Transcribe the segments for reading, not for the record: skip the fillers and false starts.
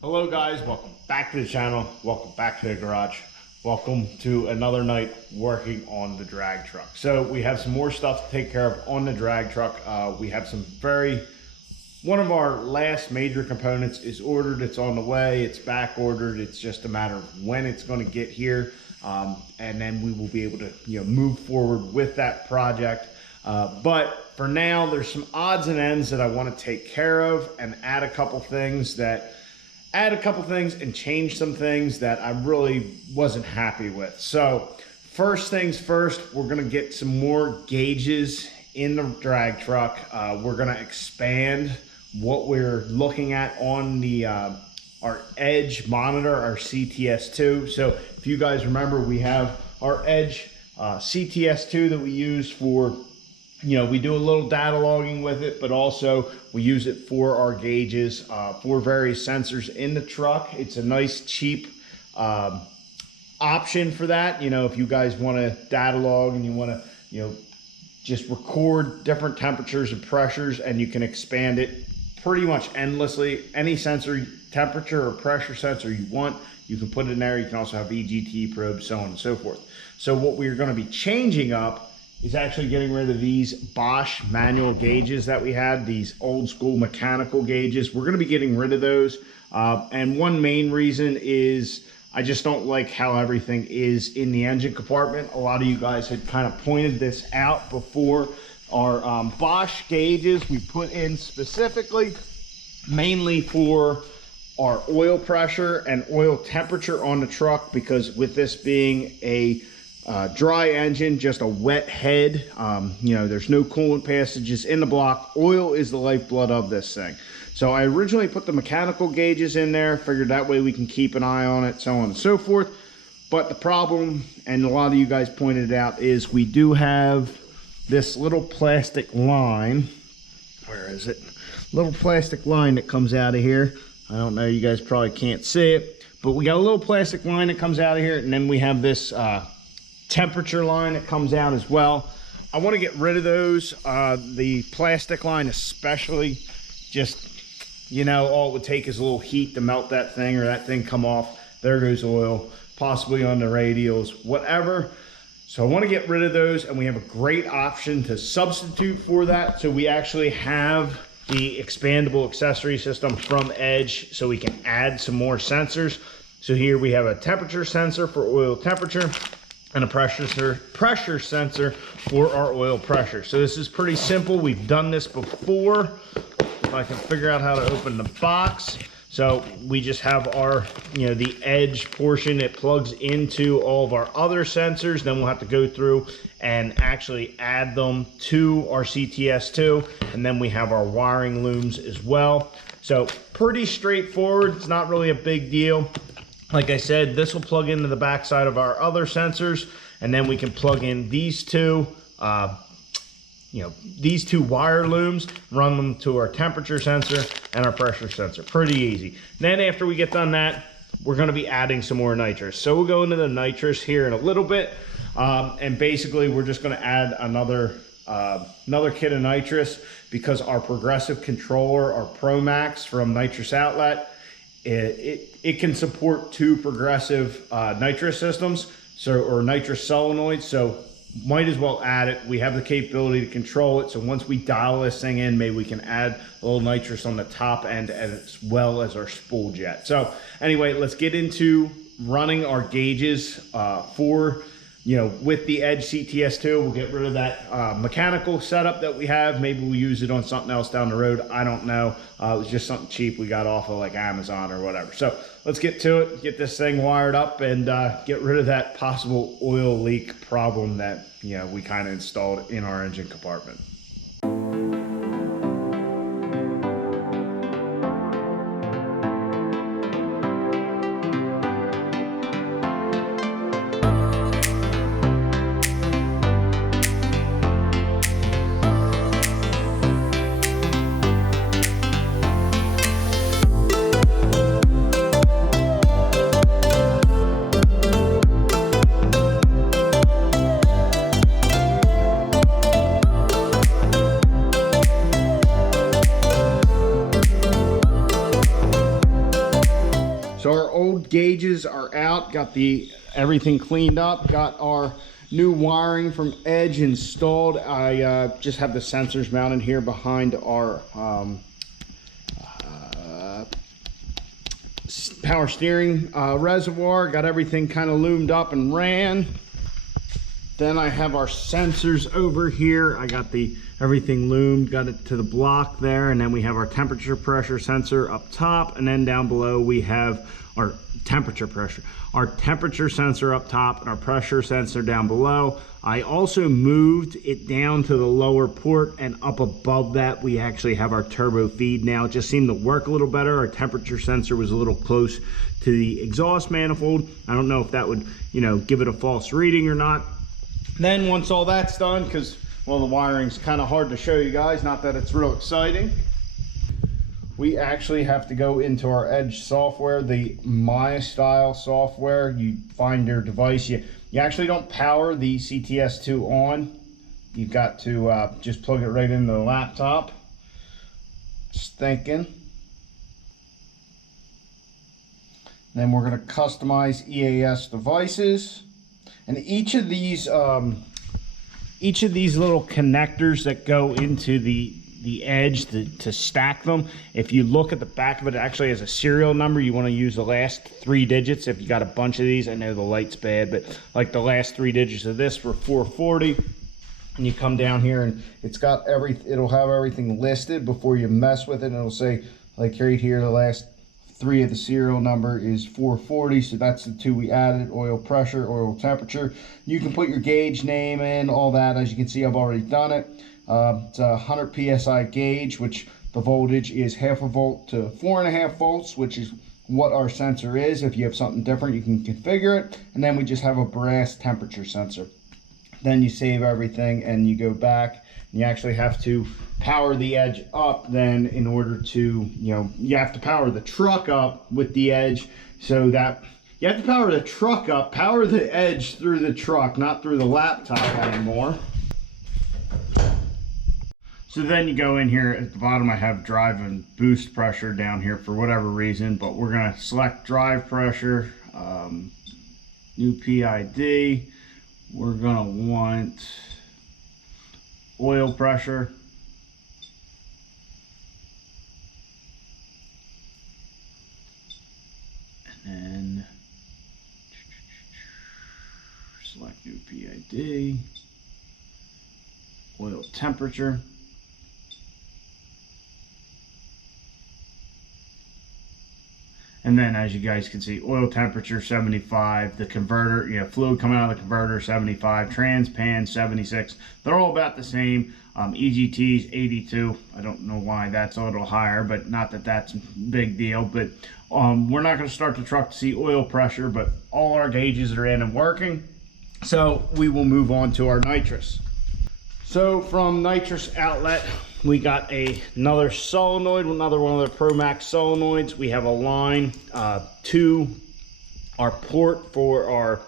Hello guys, welcome back to the channel, welcome back to the garage, welcome to another night working on the drag truck. So we have some more stuff to take care of on the drag truck. We have one of our last major components is ordered, it's on the way, it's back ordered, it's just a matter of when it's going to get here, and then we will be able to move forward with that project. But for now, there's some odds and ends that I want to take care of and add a couple things and change some things that I really wasn't happy with. So first things first, we're going to get some more gauges in the drag truck. We're going to expand what we're looking at on the our Edge monitor, our CTS2. So if you guys remember, we have our Edge CTS2 that we use for, we do a little data logging with it, but also we use it for our gauges, for various sensors in the truck. It's a nice, cheap option for that. If you guys want to data log and you want to, just record different temperatures and pressures, and you can expand it pretty much endlessly. Any sensor, temperature or pressure sensor you want, you can put it in there. You can also have EGT probes, so on and so forth. So what we're going to be changing up is actually getting rid of these Bosch manual gauges that we had, these old school mechanical gauges. We're going to be getting rid of those. And one main reason is I just don't like how everything is in the engine compartment. A lot of you guys had kind of pointed this out before. Our Bosch gauges we put in specifically mainly for our oil pressure and oil temperature on the truck, because with this being a dry engine, just a wet head, there's no coolant passages in the block. Oil is the lifeblood of this thing. So I originally put the mechanical gauges in there, figured that way we can keep an eye on it, so on and so forth. But the problem, and a lot of you guys pointed it out, is we do have this little plastic line. Where is it? Little plastic line that comes out of here. I don't know, you guys probably can't see it, but we got a little plastic line that comes out of here, and then we have this temperature line that comes out as well. I want to get rid of those. The plastic line especially, just, all it would take is a little heat to melt that thing, or that thing come off. There goes oil, possibly on the radials, whatever. So I want to get rid of those, and we have a great option to substitute for that. So we actually have the expandable accessory system from Edge, so we can add some more sensors. So here we have a temperature sensor for oil temperature and a pressure sensor for our oil pressure. So this is pretty simple. We've done this before. If I can figure out how to open the box. So we just have our, the Edge portion. It plugs into all of our other sensors. Then we'll have to go through and actually add them to our CTS2. And then we have our wiring looms as well. So pretty straightforward. It's not really a big deal. Like I said, this will plug into the backside of our other sensors, and then we can plug in these two wire looms, run them to our temperature sensor and our pressure sensor. Pretty easy. Then after we get done that, we're going to be adding some more nitrous. So we'll go into the nitrous here in a little bit, and basically we're just going to add another kit of nitrous, because our progressive controller, our Pro Max from Nitrous Outlet, it can support 2 progressive nitrous systems, or nitrous solenoids. So might as well add it. We have the capability to control it. So once we dial this thing in, maybe we can add a little nitrous on the top end as well as our spool jet. So anyway, let's get into running our gauges for, with the Edge CTS2. We'll get rid of that mechanical setup that we have. Maybe we'll use it on something else down the road. I don't know. It was just something cheap we got off of like Amazon or whatever. So let's get to it, get this thing wired up, and get rid of that possible oil leak problem that, we kind of installed in our engine compartment. So our old gauges are out, got everything cleaned up, got our new wiring from Edge installed. I just have the sensors mounted here behind our power steering reservoir. Got everything kind of loomed up and ran. Then I have our sensors over here. I got everything loomed, got it to the block there, and then we have our temperature pressure sensor up top, and then down below we have our temperature sensor up top and our pressure sensor down below. I also moved it down to the lower port, and up above that we actually have our turbo feed now. It just seemed to work a little better. Our temperature sensor was a little close to the exhaust manifold. I don't know if that would, give it a false reading or not. Then once all that's done, because, well, the wiring's kind of hard to show you guys, not that it's real exciting, we actually have to go into our Edge software, the My Style software. You find your device. You actually don't power the CTS2 on. You've got to just plug it right into the laptop. Just thinking. Then we're going to customize EAS devices. And each of these little connectors that go into the Edge to stack them, if you look at the back of it, it actually has a serial number. You want to use the last 3 digits. If you got a bunch of these, I know the light's bad, but like the last 3 digits of this for 440. And you come down here and it'll have everything listed before you mess with it. And it'll say, like right here, the last 3 of the serial number is 440, so that's the 2 we added: oil pressure, oil temperature. You can put your gauge name in, all that. As you can see, I've already done it. It's a 100 psi gauge, which the voltage is 0.5 volt to 4.5 volts, which is what our sensor is. If you have something different, you can configure it. And then we just have a brass temperature sensor. Then you save everything and you go back. You actually have to power the Edge up then in order to, you have to power the truck up with the Edge, so that you have to power the truck up, power the Edge through the truck, not through the laptop anymore. So then you go in here at the bottom. I have drive and boost pressure down here for whatever reason, but we're going to select drive pressure, new PID. We're going to want oil pressure, and then select new PID, oil temperature, and then as you guys can see, oil temperature 75, the converter, fluid coming out of the converter 75, trans pan 76. They're all about the same. EGT's 82. I don't know why that's a little higher, but not that that's a big deal. But we're not going to start the truck to see oil pressure, but all our gauges are in and working. So we will move on to our nitrous. So from nitrous outlet, we got another solenoid, another one of the ProMax solenoids. We have a line to our port for our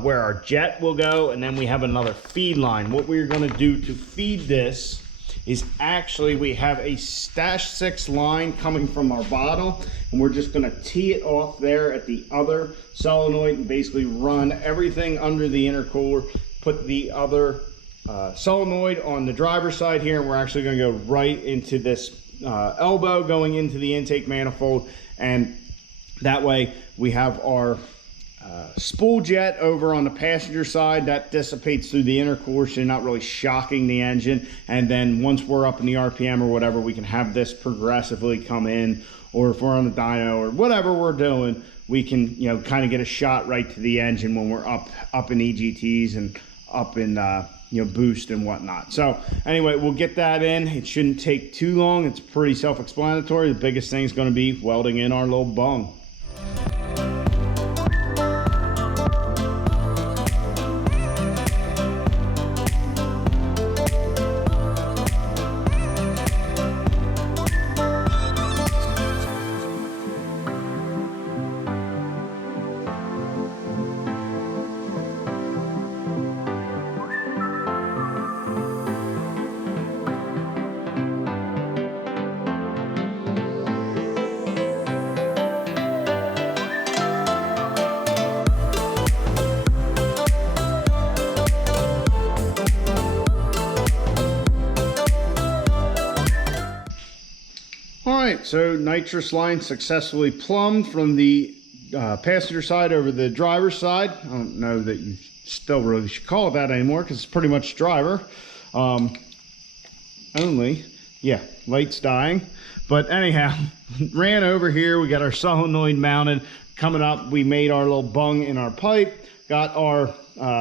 where our jet will go, and then we have another feed line. What we're going to do to feed this is actually we have a Stash 6 line coming from our bottle, and we're just going to tee it off there at the other solenoid and basically run everything under the intercooler, put the other solenoid on the driver's side here, and we're actually going to go right into this elbow going into the intake manifold, and that way we have our spool jet over on the passenger side that dissipates through the intercooler, so you're not really shocking the engine. And then once we're up in the RPM or whatever, we can have this progressively come in, or if we're on the dyno or whatever we're doing, we can kind of get a shot right to the engine when we're up in EGTs and up in boost and whatnot. So anyway, we'll get that in. It shouldn't take too long. It's pretty self-explanatory. The biggest thing is going to be welding in our little bung. so nitrous line successfully plumbed from the passenger side over the driver's side. I don't know that you still really should call it that anymore because it's pretty much driver only. Yeah, lights dying. But anyhow, ran over here. We got our solenoid mounted. Coming up, we made our little bung in our pipe. Got our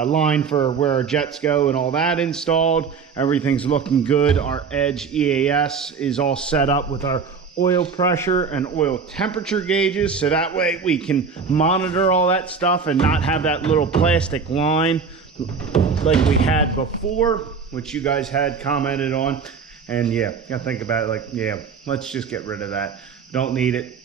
line for where our jets go and all that installed. Everything's looking good. Our Edge EAS is all set up with our oil pressure and oil temperature gauges, so that way we can monitor all that stuff and not have that little plastic line like we had before, which you guys had commented on. And yeah, gotta think about it, like, yeah, let's just get rid of that. Don't need it.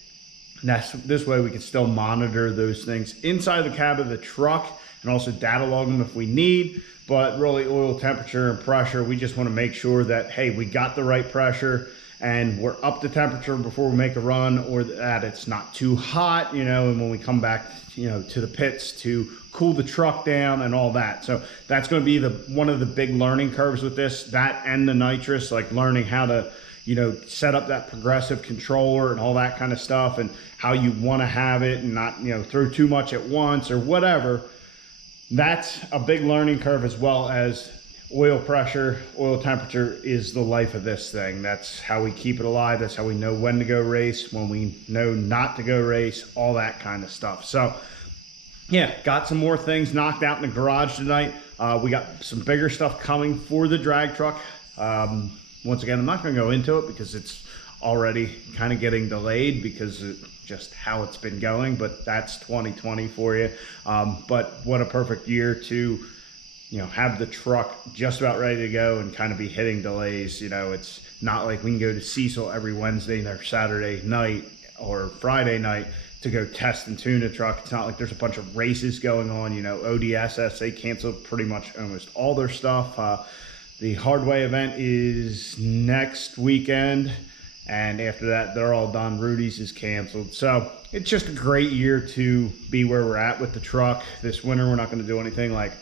This way we can still monitor those things inside the cab of the truck and also data log them if we need. But really, oil temperature and pressure, we just want to make sure that, hey, we got the right pressure and we're up to temperature before we make a run, or that it's not too hot, you know, and when we come back, you know, to the pits to cool the truck down and all that. So that's going to be one of the big learning curves with this, that and the nitrous, like learning how to, you know, set up that progressive controller and all that kind of stuff, and how you want to have it and not, you know, throw too much at once or whatever. That's a big learning curve, as well as oil pressure, oil temperature is the life of this thing. That's how we keep it alive. That's how we know when to go race, when we know not to go race, all that kind of stuff. So yeah, got some more things knocked out in the garage tonight. We got some bigger stuff coming for the drag truck. Once again, I'm not going to go into it because it's already kind of getting delayed because of just how it's been going, but that's 2020 for you. But what a perfect year to, you know, have the truck just about ready to go and kind of be hitting delays. You know, it's not like we can go to Cecil every Wednesday or Saturday night or Friday night to go test and tune a truck. It's not like there's a bunch of races going on. You know, ODSS, they canceled pretty much almost all their stuff. The Hardway event is next weekend, and after that, they're all done. Rudy's is canceled. So it's just a great year to be where we're at with the truck. This winter, we're not going to do anything like,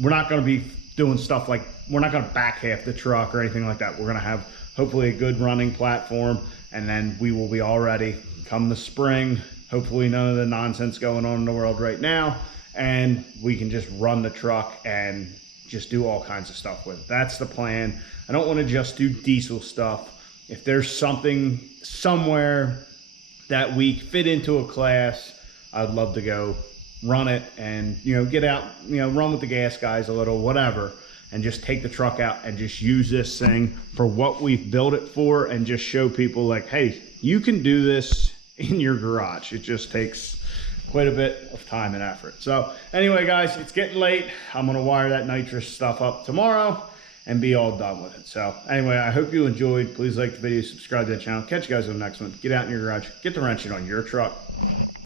we're not going to be doing stuff like, we're not going to back half the truck or anything like that. We're going to have hopefully a good running platform, and then we will be all ready come the spring. Hopefully none of the nonsense going on in the world right now, and we can just run the truck and just do all kinds of stuff with it. That's the plan. I don't want to just do diesel stuff. If there's something somewhere that we fit into a class, I'd love to go run it and, you know, get out, you know, run with the gas guys a little, whatever, and just take the truck out and just use this thing for what we've built it for, and just show people like, hey, you can do this in your garage. It just takes quite a bit of time and effort. So anyway, guys, it's getting late. I'm going to wire that nitrous stuff up tomorrow and be all done with it. So anyway, I hope you enjoyed. Please like the video, subscribe to the channel. Catch you guys on the next one. Get out in your garage, get the wrenching on your truck.